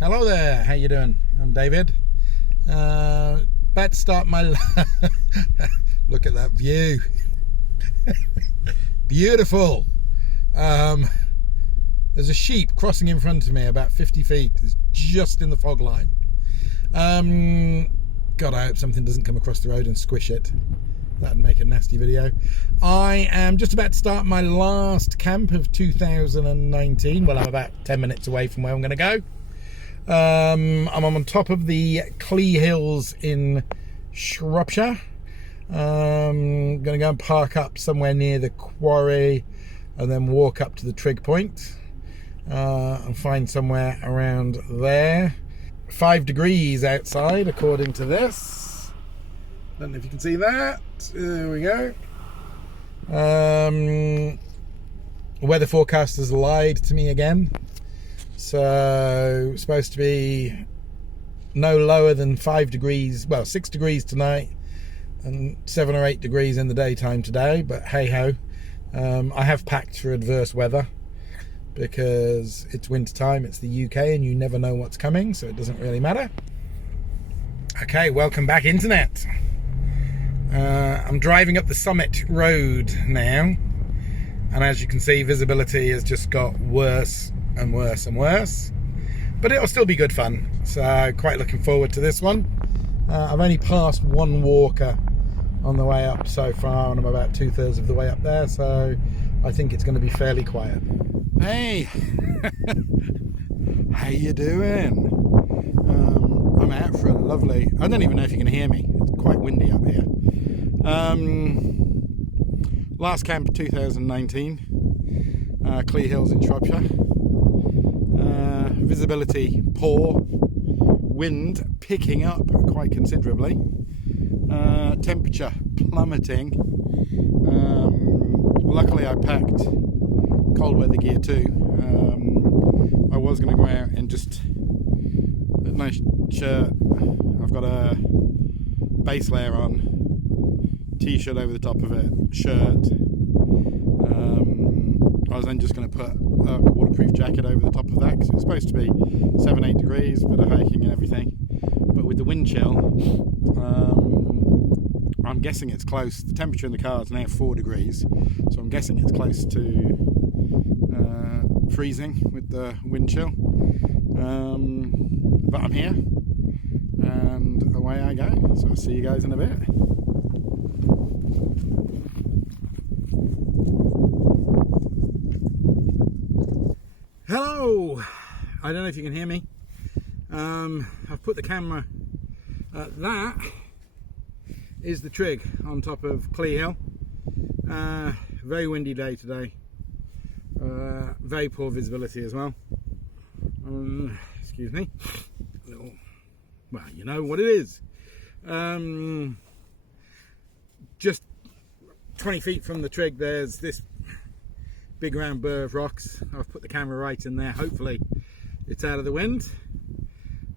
Hello there, how you doing? I'm David. About to start my look at that view. Beautiful. There's a sheep crossing in front of me about 50 feet. It's just in the fog line. God, I hope something doesn't come across the road and squish it. That'd make a nasty video. I am just about to start my last camp of 2019. Well, I'm about 10 minutes away from where I'm going to go. I'm on top of the Clee Hills in Shropshire. I'm going to go and park up somewhere near the quarry and then walk up to the trig point and find somewhere around there. 5 degrees outside according to this. Don't know if you can see that. There we go. Weather forecasters lied to me again. So it's supposed to be no lower than 5 degrees, well 6 degrees tonight and 7 or 8 degrees in the daytime today, but hey ho. I have packed for adverse weather because it's winter time, it's the UK and you never know what's coming, so it doesn't really matter. Okay, welcome back internet. I'm driving up the summit road now, and as you can see, visibility has just got worse and worse and worse, but it'll still be good fun, so quite looking forward to this one. I've only passed one walker on the way up so far, and I'm about 2/3 of the way up there, so I think it's going to be fairly quiet. Hey, how you doing? I'm out for a lovely, I don't even know if you can hear me, it's quite windy up here. Last camp 2019, Clee Hills in Shropshire. Visibility poor, wind picking up quite considerably, temperature plummeting. Luckily I packed cold weather gear too. I was going to go out in just a nice shirt. I've got a base layer on, t-shirt over the top of it, shirt. I was then just going to put a waterproof jacket over the top of that because it's supposed to be 7-8 degrees, bit of hiking and everything. But with the wind chill, I'm guessing it's close. The temperature in the car is now 4 degrees, so I'm guessing it's close to freezing with the wind chill. But I'm here, and away I go. So I'll see you guys in a bit. Hello! I don't know if you can hear me. I've put the camera, that is the trig on top of Clee Hill. Very windy day today. Very poor visibility as well. Excuse me. Well, you know what it is. Just 20 feet from the trig there's this big round burr of rocks. I've put the camera right in there, hopefully it's out of the wind.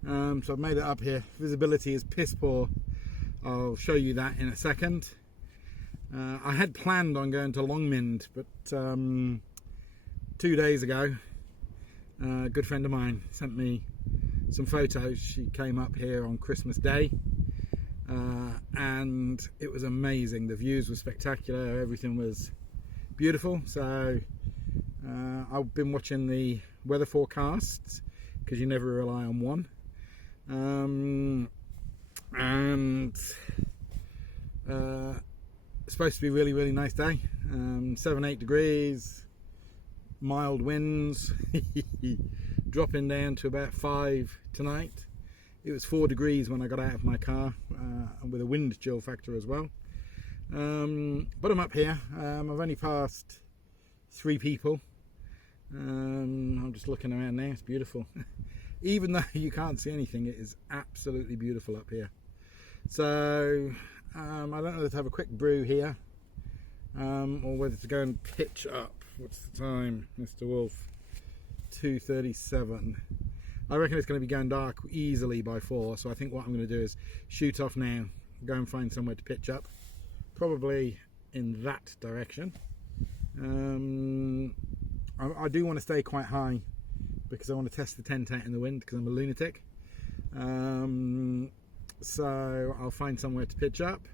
So I've made it up here. Visibility is piss poor. I'll show you that in a second. I had planned on going to Longmynd, but 2 days ago a good friend of mine sent me some photos. She came up here on Christmas Day, and it was amazing. The views were spectacular, everything was beautiful. So I've been watching the weather forecasts because you never rely on one, and it's supposed to be a really nice day. 7-8 degrees, mild winds, dropping down to about 5 tonight. It was 4 degrees when I got out of my car, and with a wind chill factor as well. But I'm up here. I've only passed 3 people. I'm just looking around now. It's beautiful. Even though you can't see anything, it is absolutely beautiful up here. So I don't know whether to have a quick brew here, or whether to go and pitch up. What's the time, Mr. Wolf? 2:37. I reckon it's going to be going dark easily by 4, so I think what I'm going to do is shoot off now, go and find somewhere to pitch up, probably in that direction. I do want to stay quite high because I want to test the tent out in the wind because I'm a lunatic. So I'll find somewhere to pitch up,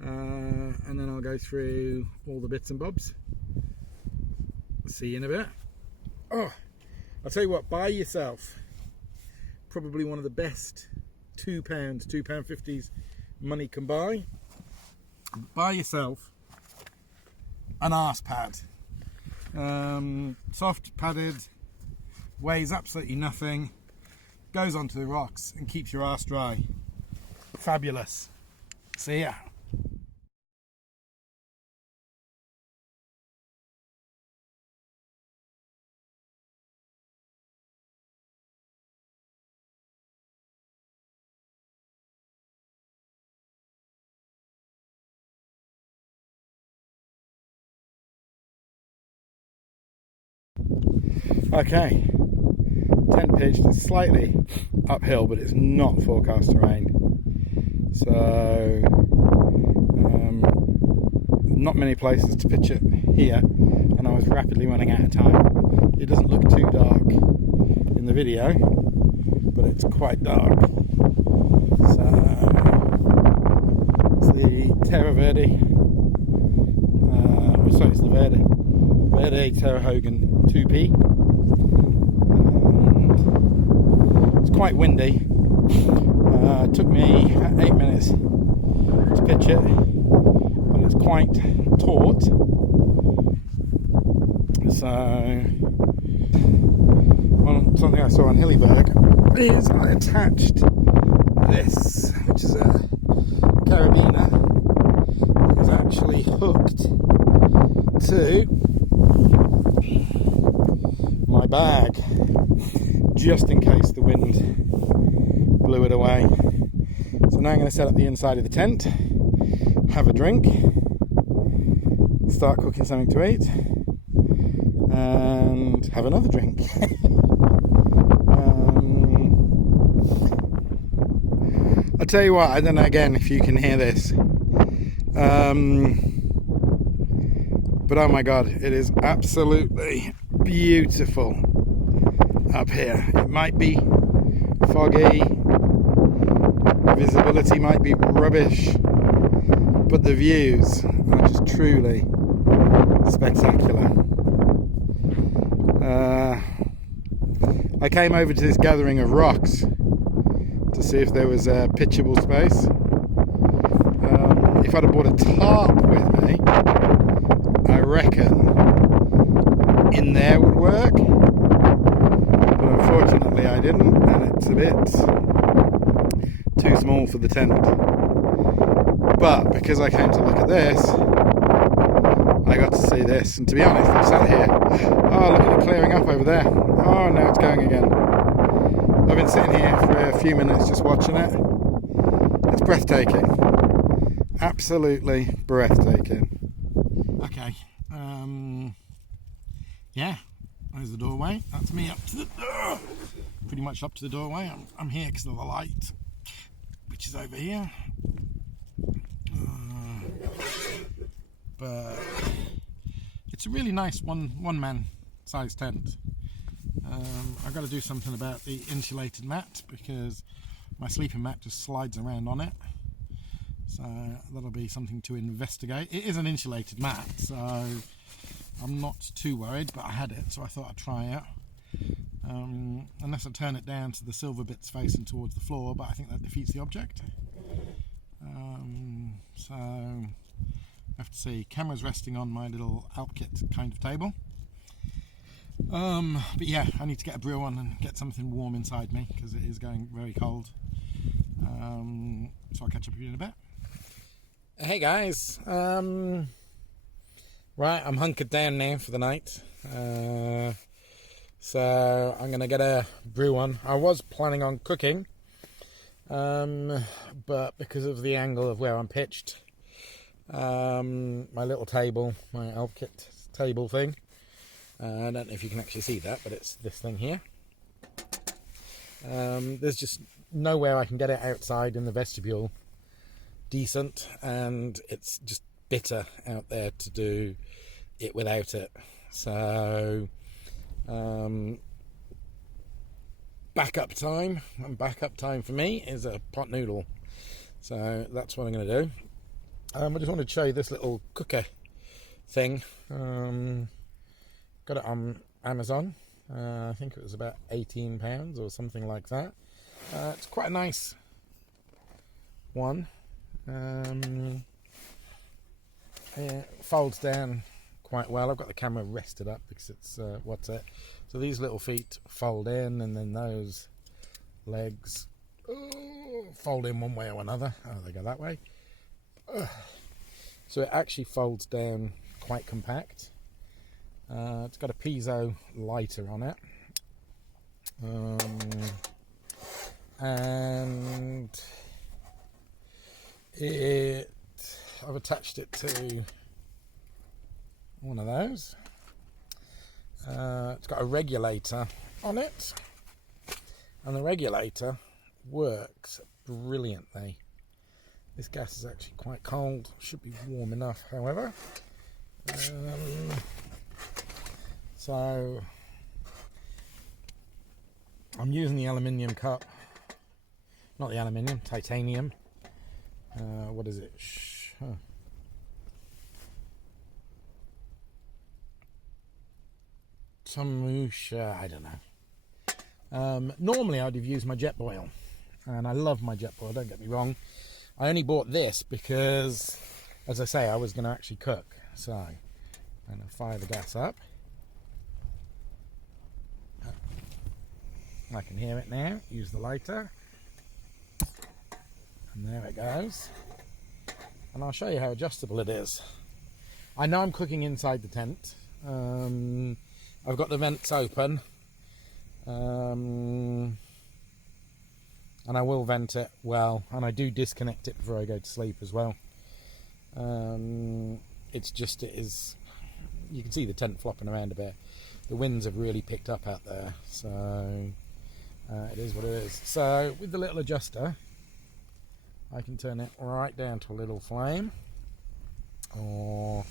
and then I'll go through all the bits and bobs. See you in a bit. Oh, I'll tell you what, buy yourself probably one of the best £2.50s money can buy. Buy yourself an arse pad. Soft, padded, weighs absolutely nothing, goes onto the rocks and keeps your arse dry. Fabulous. See ya. Okay, tent pitched. It's slightly uphill, but it's not forecast to rain. So, not many places to pitch it here, and I was rapidly running out of time. It doesn't look too dark in the video, but it's quite dark. So, it's the Terra Verde, it's the Vaude Terra Hogan 2P. It's quite windy. It took me 8 minutes to pitch it, but it's quite taut. So, something I saw on Hillyberg is I attached this, which is a carabiner. It was actually hooked to my bag, just in case the wind blew it away. So now I'm going to set up the inside of the tent, have a drink, start cooking something to eat, and have another drink. I'll tell you what, I don't know again if you can hear this, but oh my god, it is absolutely beautiful up here. It might be foggy, visibility might be rubbish, but the views are just truly spectacular. I came over to this gathering of rocks to see if there was a pitchable space. If I'd have brought a tarp with me, I reckon in there would work, but unfortunately I didn't, and it's a bit too small for the tent. But because I came to look at this, I got to see this, and to be honest, I'm sat here, oh look at it clearing up over there, oh now it's going again. I've been sitting here for a few minutes just watching it. It's breathtaking, absolutely breathtaking. Okay, yeah, there's the doorway. That's me up to the pretty much up to the doorway. I'm here because of the light, which is over here. But it's a really nice one-man size tent. I've got to do something about the insulated mat because my sleeping mat just slides around on it. So that'll be something to investigate. It is an insulated mat, so I'm not too worried, but I had it, so I thought I'd try it. Unless I turn it down so the silver bit's facing towards the floor, but I think that defeats the object. So I have to see. Camera's resting on my little Alp kit kind of table. But yeah, I need to get a brew on and get something warm inside me because it is going very cold. So I'll catch up with you in a bit. Hey guys, right, I'm hunkered down now for the night. So I'm gonna get a brew on. I was planning on cooking, but because of the angle of where I'm pitched, my little table, my Alp kit table thing, I don't know if you can actually see that, but it's this thing here. There's just nowhere I can get it outside in the vestibule decent, and it's just bitter out there to do it without it. So backup time, and backup time for me is a pot noodle. So that's what I'm going to do. I just wanted to show you this little cooker thing. Got it on Amazon. I think it was about £18 or something like that. It's quite a nice one. It folds down quite well. I've got the camera rested up because it's so these little feet fold in, and then those legs fold in one way or another. Oh, they go that way. So it actually folds down quite compact. It's got a piezo lighter on it, and I've attached it to one of those. It's got a regulator on it, and the regulator works brilliantly. This gas is actually quite cold, should be warm enough, however. So I'm using the aluminium cup, not the aluminium, titanium. What is it? Samusha, I don't know. Normally I'd have used my jet boil, and I love my jet boil, don't get me wrong. I only bought this because, as I say, I was going to actually cook. So I'm going to fire the gas up. I can hear it now. Use the lighter, and there it goes. And I'll show you how adjustable it is. I know I'm cooking inside the tent. I've got the vents open, and I will vent it well, and I do disconnect it before I go to sleep as well. It is, you can see the tent flopping around a bit. The winds have really picked up out there, so it is what it is. So with the little adjuster, I can turn it right down to a little flame, or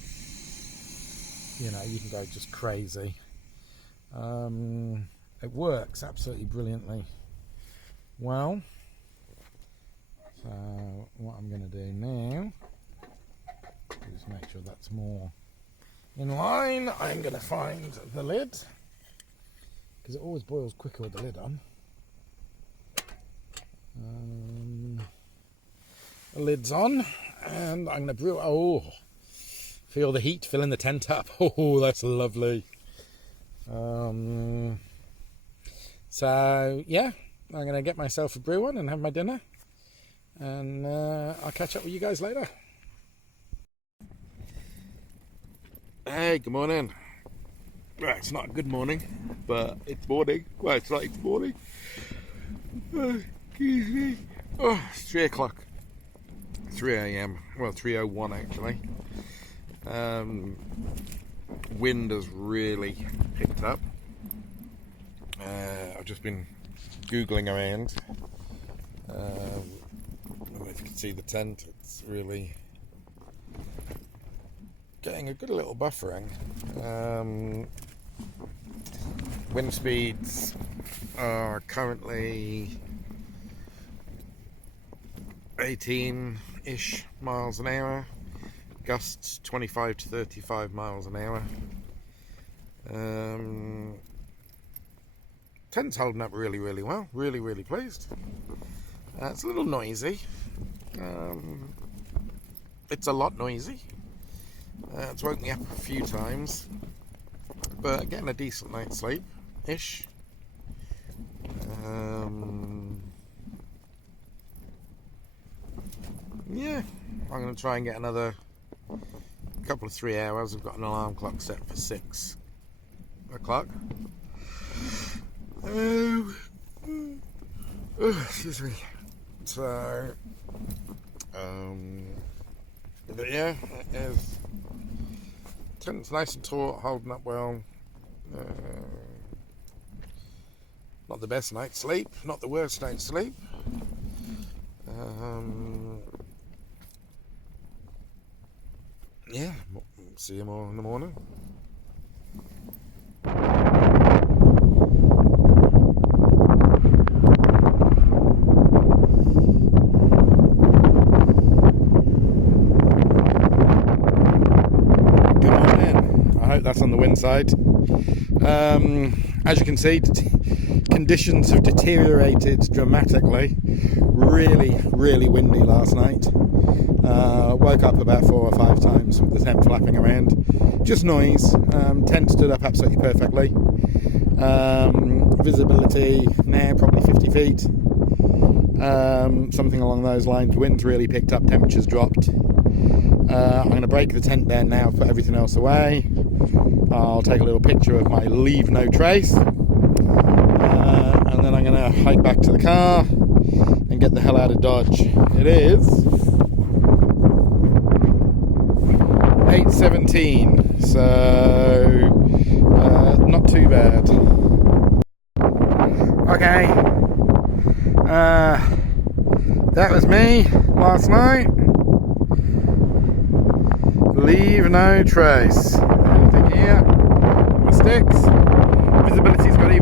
you know, you can go just crazy. It works absolutely brilliantly well. So what I'm going to do now is make sure that's more in line. I'm going to find the lid, because it always boils quicker with the lid on. The lid's on, and I'm going to brew. Oh, feel the heat filling the tent up. Oh, that's lovely. So yeah, I'm going to get myself a brew on and have my dinner, and I'll catch up with you guys later. Hey, good morning. Well, it's not a good morning, but it's morning. Well, it's like it's morning. Excuse me. Oh, it's 3 o'clock. 3 a.m. Well, 3:01 actually. Wind has really picked up. I've just been googling around. I don't know if you can see the tent. It's really getting a good little buffering. Wind speeds are currently 18-ish miles an hour. Gusts 25 to 35 miles an hour. Tent's holding up really, really well. Really, really pleased. It's a little noisy. It's a lot noisy. It's woken me up a few times, but getting a decent night's sleep-ish. Yeah, I'm going to try and get another couple of 3 hours. I've got an alarm clock set for 6 o'clock. Excuse me. So, but yeah, it is. Tent's nice and taut, holding up well. Not the best night's sleep, not the worst night's sleep. Yeah, see you more in the morning. That's on the wind side. As you can see, conditions have deteriorated dramatically. Really windy last night. Woke up about 4 or 5 times with the tent flapping around. Just noise. Tent stood up absolutely perfectly. Visibility now probably 50 feet. Something along those lines. Wind's really picked up, temperatures dropped. I'm going to break the tent down now, put everything else away. I'll take a little picture of my leave no trace. And then I'm going to hike back to the car and get the hell out of Dodge. It is 8:17, so not too bad. Okay, that was me last night. Leave no trace. Anything here? My sticks. Visibility's got even